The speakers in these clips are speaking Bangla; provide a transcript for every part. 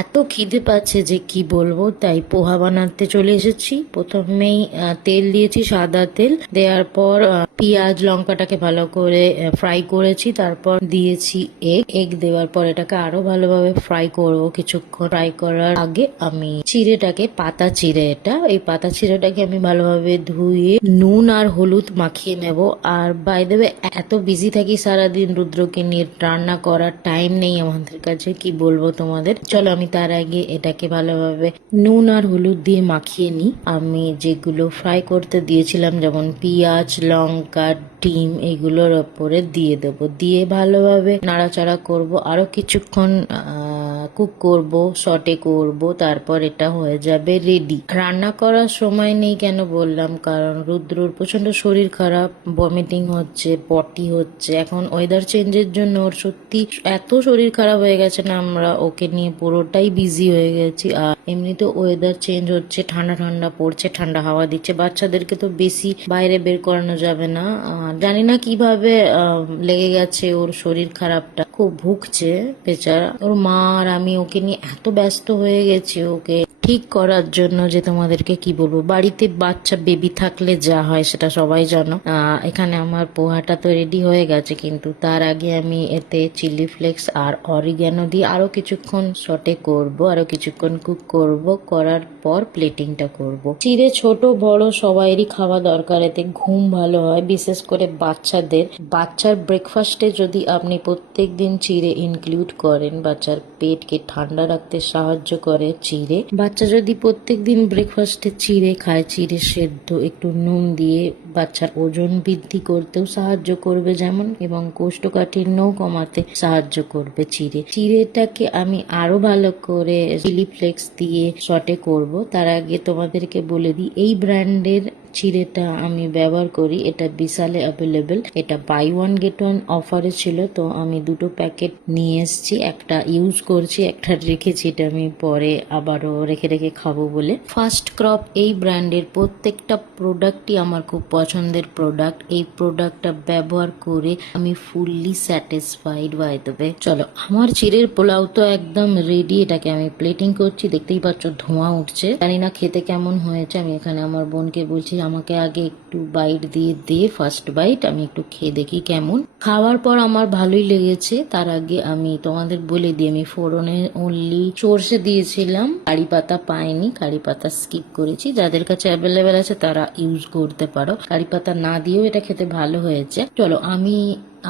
এত খিদে পাচ্ছে যে কি বলবো, তাই পোহা বানাতে চলে এসেছি। প্রথমেই তেল দিয়েছি, সাদা তেল দেওয়ার পর পেঁয়াজ লঙ্কাটাকে ভালো করে ফ্রাই করেছি। তারপর দিয়েছি এগ দেওয়ার পর এটাকে আরো ভালোভাবে ফ্রাই করব। কিছুক্ষণ ফ্রাই করার আগে আমি চিড়েটাকে, পাতা চিড়ে, এই পাতা চিড়েটাকে আমি ভালোভাবে ধুয়ে নুন আর হলুদ মাখিয়ে নেব। আর বাই দ্য ওয়ে, এত বিজি থাকি সারাদিন, রুদ্রকে নিয়ে রান্না করার টাইম নেই আমাদের কাছে, কি বলবো তোমাদের। চলো আমি তার আগে এটাকে ভালোভাবে নুন আর হলুদ দিয়ে মাখিয়ে নিই। আমি যেগুলো ফ্রাই করতে দিয়েছিলাম, যেমন পেঁয়াজ, লঙ্কা, ডিম, এগুলোর ওপরে দিয়ে দেবো। দিয়ে ভালোভাবে নাড়াচাড়া করব, আরো কিছুক্ষণ কুক করব, সটে করব। তারপর এটা হয়ে যাবে রেডি। রান্না করার সময় নেই কেন বললাম, কারণ রুদ্রর প্রচন্ড শরীর খারাপ, ভমিটিং হচ্ছে, পটি হচ্ছে। এখন ওয়েদার চেঞ্জের জন্য ওর সত্যি এত শরীর খারাপ হয়ে গেছে না, আমরা ওকে নিয়ে পুরোটাই বিজি হয়ে গেছি। আর এমনিতে ওয়েদার চেঞ্জ হচ্ছে, ঠান্ডা ঠান্ডা পড়ছে, ঠান্ডা হাওয়া দিচ্ছে। বাচ্চাদেরকে তো বেশি বাইরে বের করানো যাবে না। জানি না কিভাবে লেগে গেছে ওর শরীর খারাপটা, খুব ভুগছে বেচারা। ওর মা আর আমি ওকে নিয়ে এত ব্যস্ত হয়ে গেছি ওকে ঠিক করার জন্য, যে তোমাদেরকে কি বলবো। বাড়িতে বাচ্চা বেবি থাকলে যা হয় সেটা সবাই জানো। এখানে আমার পোহাটা তো রেডি হয়ে গেছে, কিন্তু তার আগে আমি এতে চিলি ফ্লেক্স আর অরিগ্যানো দিয়ে আরো কিছুক্ষণ সটে করব, আরো কিছুক্ষণ কুক করব। করার পর প্লেটিংটা করব। চিড়ে ছোট বড় সবাইরই খাওয়া দরকার, এতে ঘুম ভালো হয়, বিশেষ করে বাচ্চাদের। বাচ্চার ব্রেকফাস্টে যদি আপনি প্রত্যেক দিন চিড়ে ইনক্লুড করেন, বাচ্চার পেটকে ঠান্ডা রাখতে সাহায্য করে চিড়ে। বাচ্চা যদি প্রত্যেক দিন ব্রেকফাস্টে চিড়ে খায়, চিড়ে সেদ্ধ একটু নুন দিয়ে, বাচ্চার ওজন বৃদ্ধি করতেও সাহায্য করবে যেমন, এবং কোষ্ঠকাঠিন্যও কমাতে সাহায্য করবে চিড়েটাকে আমি আরো ভালো করে চিলি ফ্লেক্স দিয়ে সটে করব। তার আগে তোমাদেরকে বলে দিই, এই ব্র্যান্ডের চিড়েটা আমি ব্যবহার করি, এটা বিশালে অ্যাভেলেবেল। এটা বাই ওয়ান গেট ওয়ান অফারে ছিল, তো আমি দুটো প্যাকেট নিয়ে এসেছি। একটা ইউজ করছি, একটা রেখেছি, এটা আমি পরে আবারও রেখে রেখে খাবো বলে। ফার্স্ট ক্রপ এই ব্র্যান্ডের প্রত্যেকটা প্রোডাক্টই আমার খুব পছন্দের প্রোডাক্ট। এই প্রোডাক্টটা ব্যবহার করে আমি fully satisfied by the way. চলো, আমার চিড়ের পোলাও তো একদম রেডি। এটাকে আমি প্লেটিং করছি, দেখতেই পাচ্ছ ধোঁয়া উঠছে। জানি না খেতে কেমন হয়েছে। আমি এখানে আমার বোনকে বলছি আমাকে আগে একটু বাইট দিয়ে দে, ফার্স্ট বাইট, আমি একটু খেয়ে দেখি কেমন। খাওয়ার পর আমার ভালোই লেগেছে। তার আগে আমি তোমাদের বলে দিই, আমি ফোড়নে অনলি সর্ষে দিয়েছিলাম, কারি পাতা পাইনি, কারি পাতা স্কিপ করেছি। যাদের কাছে অ্যাভেলেবেল আছে তারা ইউজ করতে পারো, কারি পাতা না দিয়েও এটা খেতে ভালো হয়েছে। চলো আমি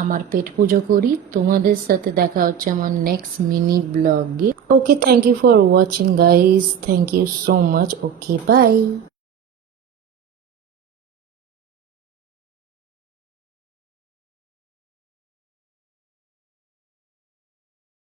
আমার পেট পুজো করি। তোমাদের সাথে দেখা হচ্ছে আমার নেক্সট মিনি ব্লগে। Okay, thank you for watching guys, thank you so much. Okay, by.